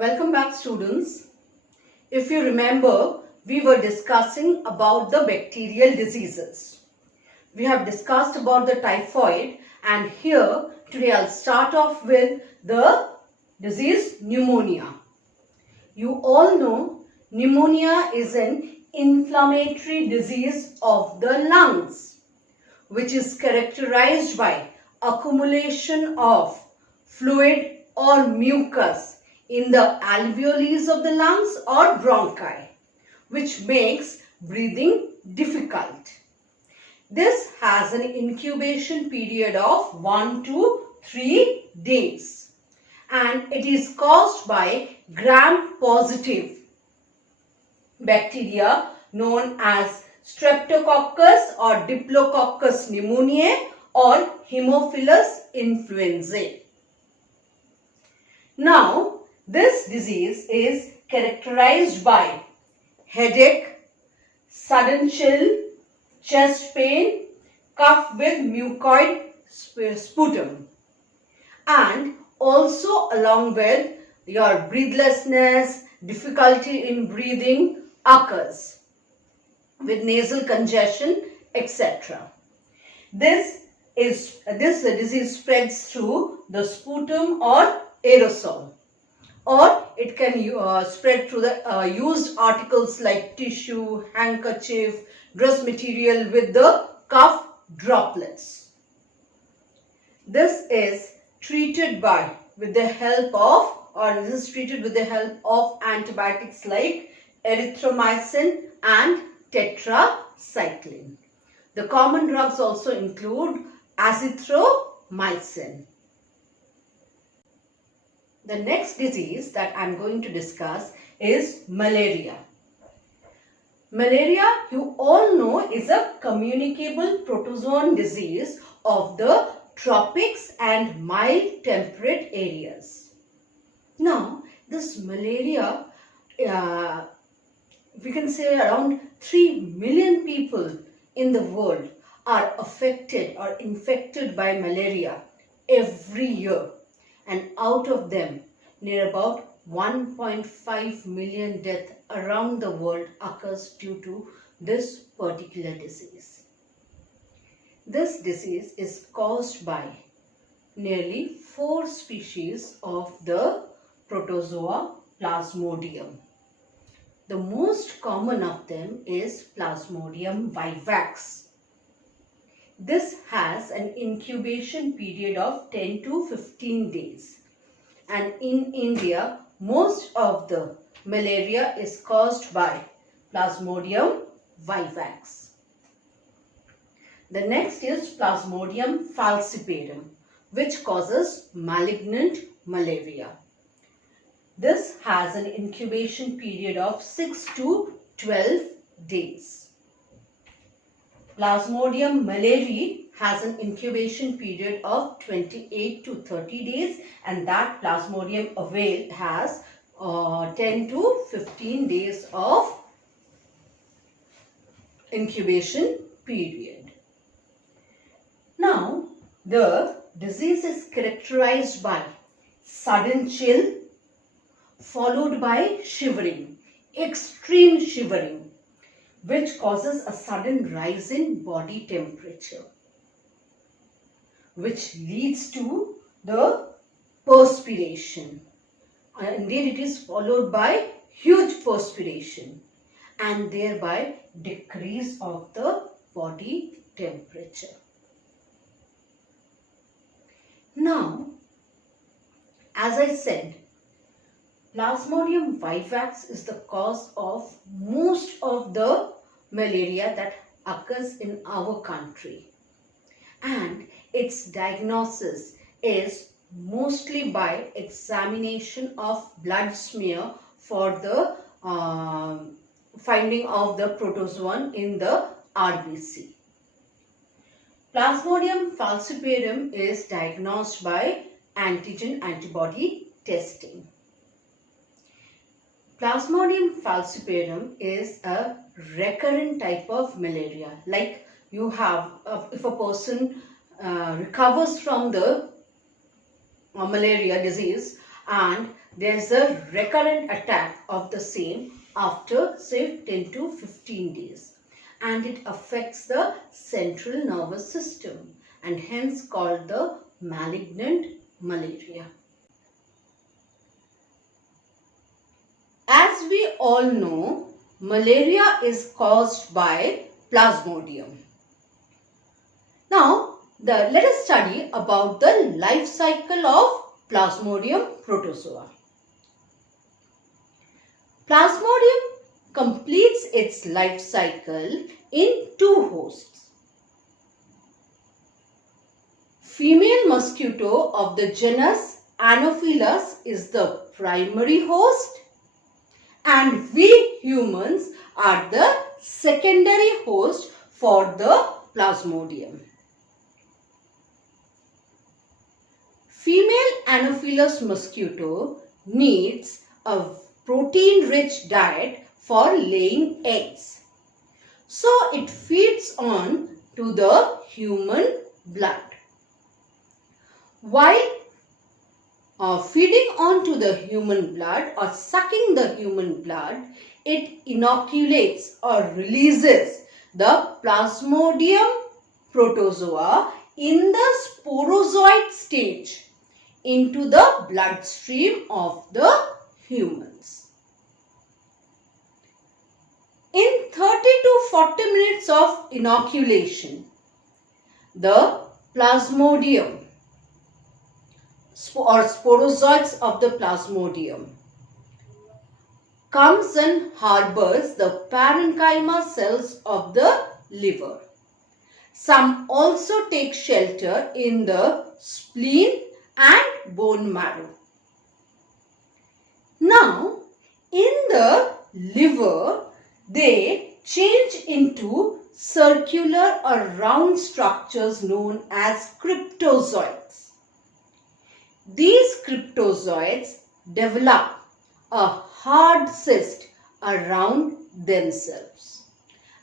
Welcome back, students. If you remember, we were discussing about the bacterial diseases. We have discussed about the typhoid, and here today I'll start off with the disease pneumonia. You all know pneumonia is an inflammatory disease of the lungs, which is characterized by accumulation of fluid or mucus in the alveoli of the lungs or bronchi, which makes breathing difficult. This has an incubation period of 1 to 3 days, and it is caused by gram-positive bacteria known as Streptococcus or Diplococcus pneumoniae or Haemophilus influenzae. Now, this disease is characterized by headache, sudden chill, chest pain, cough with mucoid sputum, and also along with your breathlessness, difficulty in breathing occurs with nasal congestion, etc. This disease spreads through the sputum or aerosol, or it can spread through the used articles like tissue, handkerchief, dress material with the cough droplets. This is treated with the help of antibiotics like erythromycin and tetracycline. The common drugs also include azithromycin. The next disease that I am going to discuss is malaria. Malaria, you all know, is a communicable protozoan disease of the tropics and mild temperate areas. Now, this malaria, we can say around 3 million people in the world are affected or infected by malaria every year. And out of them, near about 1.5 million deaths around the world occurs due to this particular disease. This disease is caused by nearly 4 species of the protozoa Plasmodium. The most common of them is Plasmodium vivax. This has an incubation period of 10 to 15 days. And in India, most of the malaria is caused by Plasmodium vivax. The next is Plasmodium falciparum, which causes malignant malaria. This has an incubation period of 6 to 12 days. Plasmodium malariae has an incubation period of 28 to 30 days, and that Plasmodium ovale has 10 to 15 days of incubation period. Now, the disease is characterized by sudden chill followed by shivering, extreme shivering, which causes a sudden rise in body temperature, which leads to the perspiration. Indeed, it is followed by huge perspiration and thereby decrease of the body temperature. Now, as I said, Plasmodium vivax is the cause of most of the malaria that occurs in our country, and its diagnosis is mostly by examination of blood smear for the finding of the protozoan in the RBC. Plasmodium falciparum is diagnosed by antigen-antibody testing. Plasmodium falciparum is a recurrent type of malaria. Like you have, if a person recovers from the malaria disease and there's a recurrent attack of the same after say 10 to 15 days, and it affects the central nervous system and hence called the malignant malaria. As we all know, malaria is caused by Plasmodium. Now, let us study about the life cycle of Plasmodium protozoa. Plasmodium completes its life cycle in two hosts. Female mosquito of the genus Anopheles is the primary host, and we humans are the secondary host for the Plasmodium. Female Anopheles mosquito needs a protein-rich diet for laying eggs. So it feeds on to the human blood. While feeding on to the human blood or sucking the human blood, it inoculates or releases the Plasmodium protozoa in the sporozoid stage into the bloodstream of the humans. In 30 to 40 minutes of inoculation, the Plasmodium or sporozoids of the Plasmodium comes and harbors the parenchyma cells of the liver. Some also take shelter in the spleen and bone marrow. Now, in the liver, they change into circular or round structures known as cryptozoids. These cryptozoids develop a hard cyst around themselves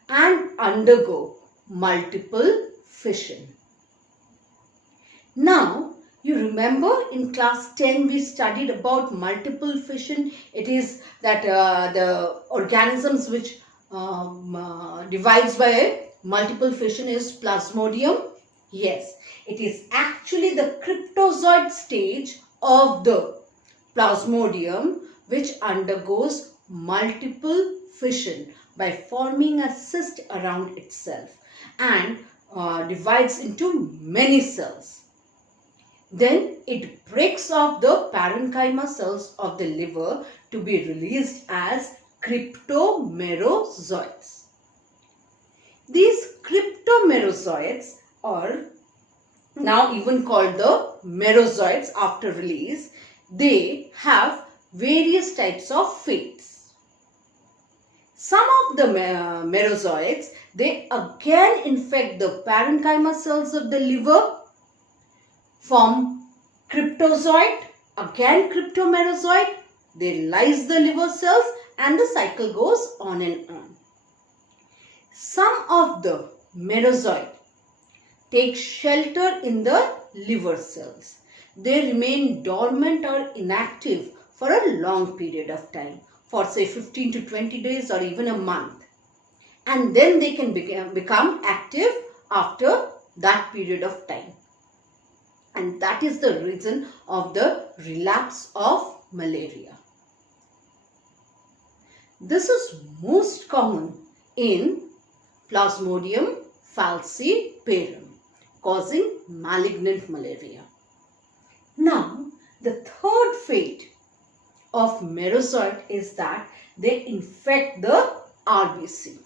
and undergo multiple fission. Now, you remember in class 10 we studied about multiple fission. It is that the organisms which divides by multiple fission is Plasmodium. Yes, it is actually the cryptozoid stage of the Plasmodium which undergoes multiple fission by forming a cyst around itself and divides into many cells. Then it breaks off the parenchyma cells of the liver to be released as cryptomerozoites. These cryptomerozoites are now even called the merozoites after release. They have various types of fates. Some of the merozoites, they again infect the parenchyma cells of the liver, form cryptozoid, again cryptomerozoid, they lyse the liver cells and the cycle goes on and on. Some of the merozoid take shelter in the liver cells. They remain dormant or inactive for a long period of time, for say 15 to 20 days or even a month. And then they can become active after that period of time. And that is the reason of the relapse of malaria. This is most common in Plasmodium falciparum, causing malignant malaria. Now, the third fate of merozoid is that they infect the RBC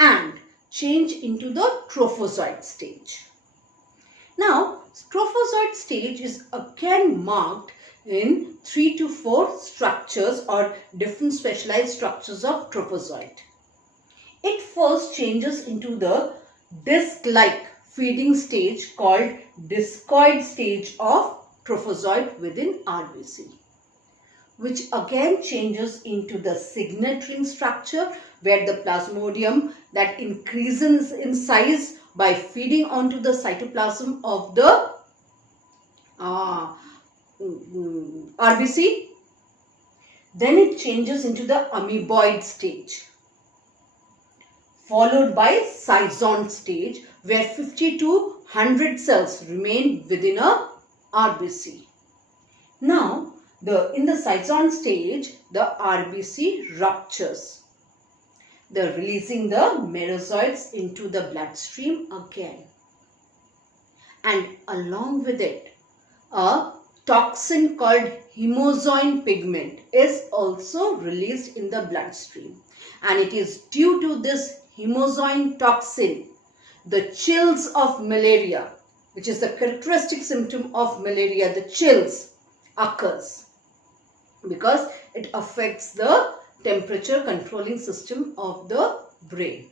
and change into the trophozoid stage. Now, trophozoid stage is again marked in 3 to 4 structures or different specialized structures of trophozoid. It first changes into the disc-like feeding stage called discoid stage of trophozoid within RBC, which again changes into the signet ring structure where the Plasmodium that increases in size by feeding onto the cytoplasm of the RBC. Then it changes into the amoeboid stage, followed by schizoid stage, where 50 to 100 cells remain within a RBC. Now, in the schizoid stage, the RBC ruptures, releasing the merozoites into the bloodstream again. And along with it, a toxin called hemozoin pigment is also released in the bloodstream. And it is due to this hemozoin toxin, the chills of malaria, which is the characteristic symptom of malaria, the chills occurs because it affects the temperature controlling system of the brain,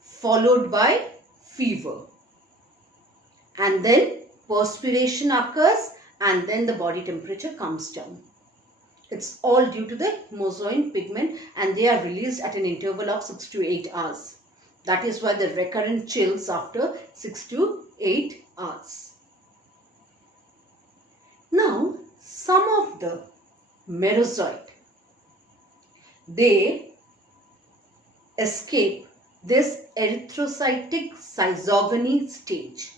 followed by fever, and then perspiration occurs, and then the body temperature comes down. It's all due to the hemozoin pigment, and they are released at an interval of 6 to 8 hours. That is why the recurrent chills after 6 to 8 hours. Now, some of the merozoite, they escape this erythrocytic schizogony stage.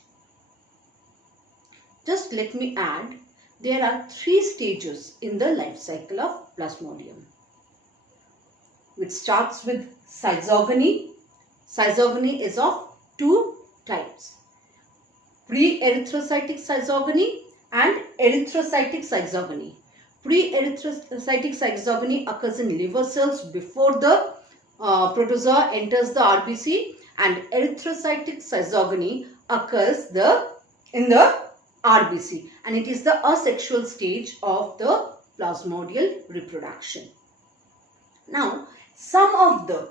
Just let me add, there are 3 stages in the life cycle of Plasmodium, which starts with schizogony. Schizogony is of 2 types: pre-erythrocytic schizogony and erythrocytic schizogony. Pre-erythrocytic schizogony occurs in liver cells before the protozoa enters the RBC, and erythrocytic schizogony occurs in the RBC, and it is the asexual stage of the plasmodial reproduction. Now, some of the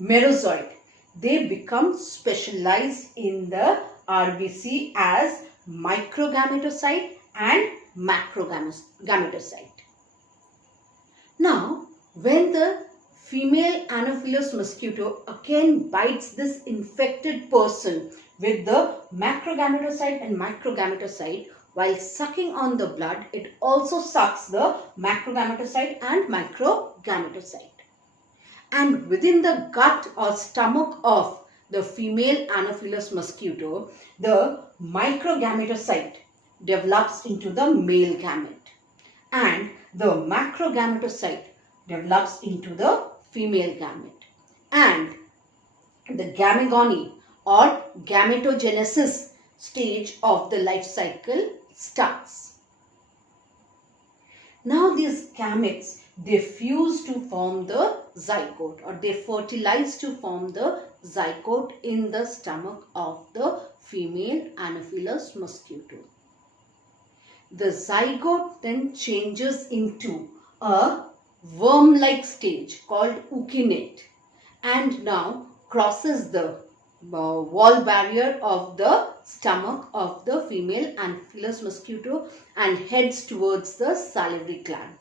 merozoite, they become specialized in the RBC as microgametocyte and macrogametocyte. Now, when the female Anopheles mosquito again bites this infected person with the macrogametocyte and microgametocyte, while sucking on the blood, it also sucks the macrogametocyte and microgametocyte. And within the gut or stomach of the female Anopheles mosquito, the microgametocyte develops into the male gamete, and the macrogametocyte develops into the female gamete, and the gamegony or gametogenesis stage of the life cycle starts. Now these gametes, they fuse to form the zygote, or they fertilize to form the zygote in the stomach of the female Anopheles mosquito. The zygote then changes into a worm-like stage called eukinete, and now crosses the wall barrier of the stomach of the female Anopheles mosquito and heads towards the salivary gland.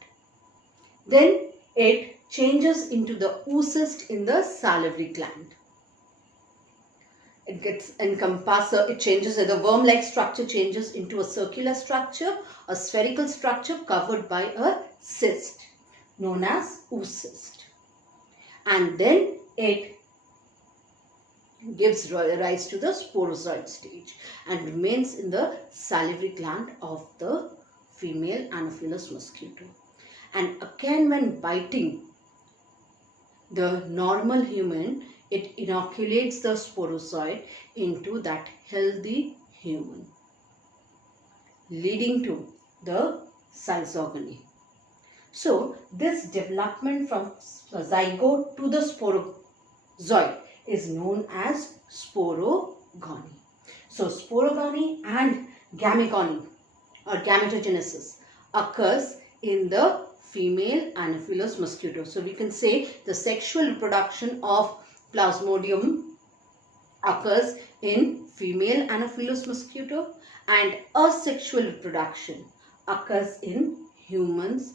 Then it changes into the oocyst in the salivary gland. It gets encompassed, it changes, the worm-like structure changes into a circular structure, a spherical structure covered by a cyst known as oocyst. And then it gives rise to the sporozoid stage and remains in the salivary gland of the female Anopheles mosquito. And again, when biting the normal human, it inoculates the sporozoid into that healthy human, leading to the schizogony. So, this development from zygote to the sporozoid is known as sporogony. So, sporogony and gamegony or gametogenesis occurs in the female Anopheles mosquito. So, we can say the sexual reproduction of Plasmodium occurs in female Anopheles mosquito, and asexual reproduction occurs in humans